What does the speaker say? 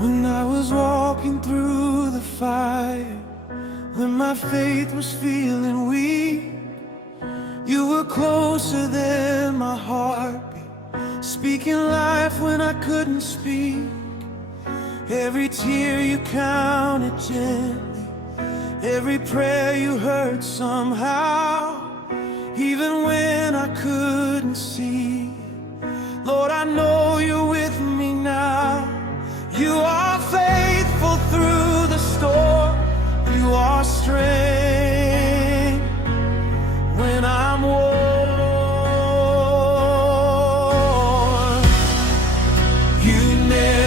When I was walking through the fire, when my faith was feeling weak, you were closer than my heartbeat, speaking life when I couldn't speak. Every tear you counted gently, every prayer you heard somehow, even when I couldn't see. Lord, I know you're with me now. You are faithful through the storm. You are strength when I'm worn. You never